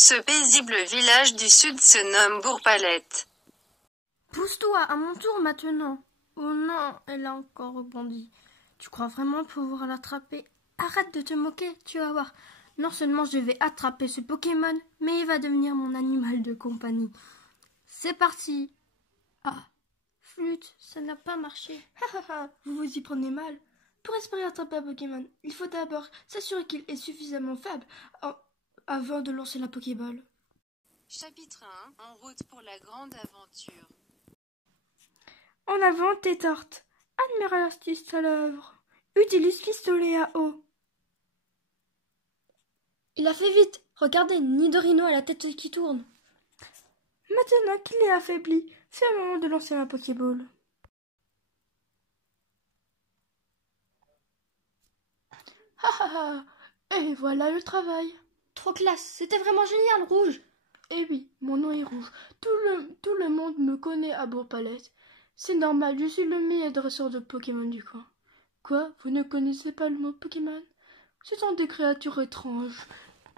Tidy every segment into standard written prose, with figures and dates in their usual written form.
Ce paisible village du sud se nomme Bourg-Palette. Pousse-toi, à mon tour maintenant. Oh non, elle a encore rebondi. Tu crois vraiment pouvoir l'attraper? Arrête de te moquer, tu vas voir. Non seulement je vais attraper ce Pokémon, mais il va devenir mon animal de compagnie. C'est parti. Ah, flûte, ça n'a pas marché. Vous vous y prenez mal. Pour espérer attraper un Pokémon, il faut d'abord s'assurer qu'il est suffisamment faible avant de lancer la Pokéball. Chapitre 1. En route pour la grande aventure. En avant, Tétarte. Admire l'artiste à l'œuvre. Utilise pistolet à eau. Il a fait vite. Regardez, Nidorino a la tête qui tourne. Maintenant qu'il est affaibli, c'est le moment de lancer la Pokéball. Ha ha ha. Et voilà le travail. Trop classe, c'était vraiment génial, Rouge. Eh oui, mon nom est Rouge. Tout le monde me connaît à Bourg-Palette. C'est normal, je suis le meilleur dresseur de Pokémon du coin. Quoi, vous ne connaissez pas le mot Pokémon? Ce sont des créatures étranges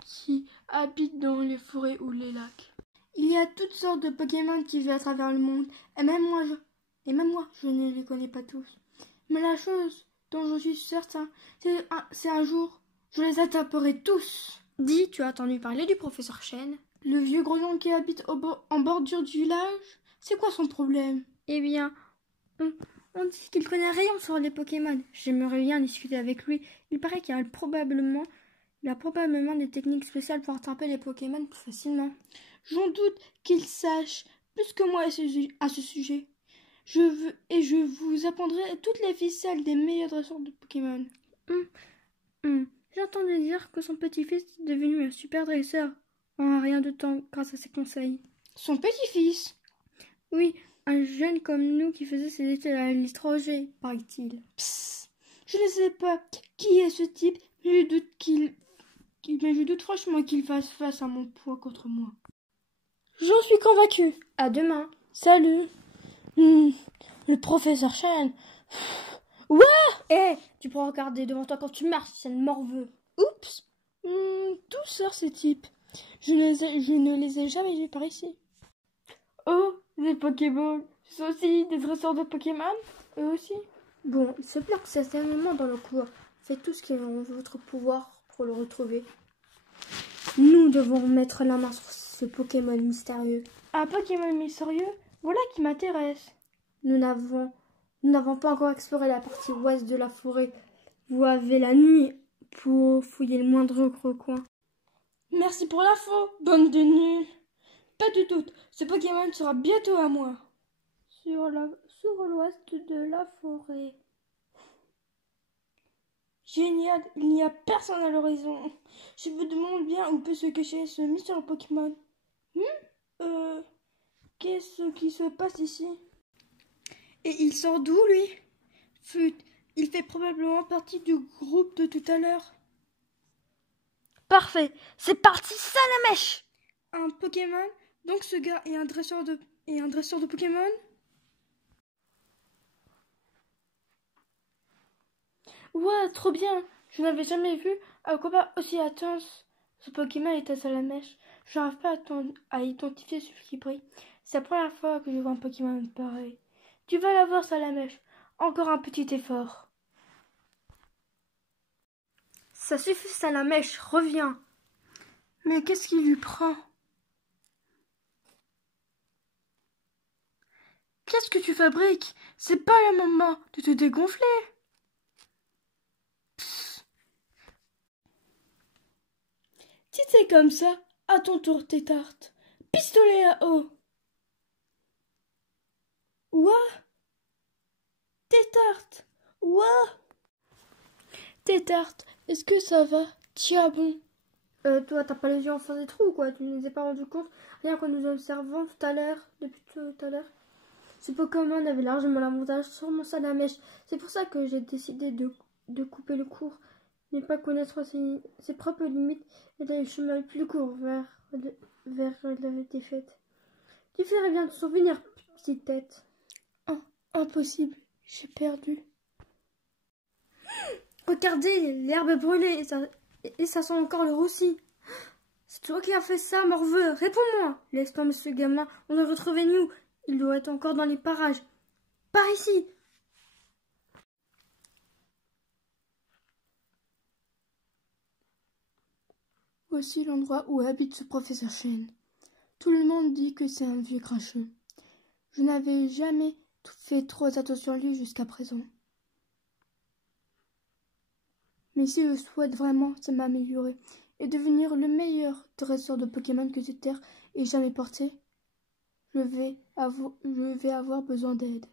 qui habitent dans les forêts ou les lacs. Il y a toutes sortes de Pokémon qui vivent à travers le monde, et même moi, je ne les connais pas tous. Mais la chose dont je suis certain, c'est un jour, je les attraperai tous. Dis, tu as entendu parler du professeur Chen? Le vieux grognon qui habite en bordure du village? C'est quoi son problème? Eh bien, on dit qu'il connaît rien sur les Pokémon. J'aimerais bien discuter avec lui. Il paraît qu'il a probablement des techniques spéciales pour attraper les Pokémon plus facilement. J'en doute qu'il sache plus que moi à ce sujet. Je vous apprendrai toutes les ficelles des meilleurs dresseurs de Pokémon. J'ai entendu dire que son petit-fils est devenu un super dresseur en rien de temps grâce à ses conseils. Son petit-fils? Oui, un jeune comme nous qui faisait ses études à l'étranger, paraît-il. Psst, je ne sais pas qui est ce type, mais je doute franchement qu'il fasse face à mon poids contre moi. J'en suis convaincue. À demain. Salut. Le professeur Chen. Ouais. Eh, tu pourras regarder devant toi quand tu marches, c'est le morveux. Oups. Douceur ces types. Je ne les ai jamais vus par ici. Oh, des Pokéballs. Ce sont aussi des dresseurs de Pokémon? Eux aussi. Bon, il se planque certainement dans le cours. Faites tout ce qui est en votre pouvoir pour le retrouver. Nous devons mettre la main sur ce Pokémon mystérieux. Un Pokémon mystérieux? Voilà qui m'intéresse. Nous n'avons pas encore exploré la partie ouest de la forêt. Vous avez la nuit pour fouiller le moindre recoin. Merci pour l'info, bande de nuls. Pas de doute, ce Pokémon sera bientôt à moi. Sur l'ouest de la forêt. Génial, il n'y a personne à l'horizon. Je me demande bien où peut se cacher ce mystérieux Pokémon. Qu'est-ce qui se passe ici? Et il sort d'où, lui? Flûte, il fait probablement partie du groupe de tout à l'heure. Parfait, c'est parti, Salamèche! Un Pokémon? Donc ce gars est un dresseur de Pokémon? Ouais, trop bien! Je n'avais jamais vu un combat aussi intense. Ce Pokémon est à Salamèche. Je n'arrive pas à identifier celui qui brille. C'est la première fois que je vois un Pokémon pareil. Tu vas l'avoir, Salamèche. Encore un petit effort. Ça suffit, Salamèche, reviens. Mais qu'est-ce qui lui prend? Qu'est-ce que tu fabriques? C'est pas le moment de te dégonfler. Psst. Si c'est comme ça, à ton tour, Tétarte. Pistolet à eau. Ouah. Tétarte. Ouah. Tétarte, est-ce que ça va? Tiens bon. Toi, t'as pas les yeux en face des trous, quoi. Tu ne les as pas rendu compte. Rien qu'en nous observant tout à l'heure, depuis tout à l'heure. Ces Pokémon avaient largement l'avantage sur mon Salamèche. C'est pour ça que j'ai décidé de couper le cours. Ne pas connaître ses propres limites et d'aller le chemin plus court vers la défaite. Tu ferais bien de te souvenir, petite tête. Oh, impossible, j'ai perdu. Regardez, l'herbe est brûlée et ça sent encore le roussi. C'est toi qui as fait ça, morveux. Réponds-moi. Laisse tomber ce gamin. On le retrouve nous. Il doit être encore dans les parages. Par ici. Voici l'endroit où habite ce professeur Chen. Tout le monde dit que c'est un vieux grincheux. Je n'avais jamais fait trop attention à lui jusqu'à présent. Mais si je souhaite vraiment m'améliorer et devenir le meilleur dresseur de Pokémon que cette terre ait jamais porté, je vais avoir besoin d'aide.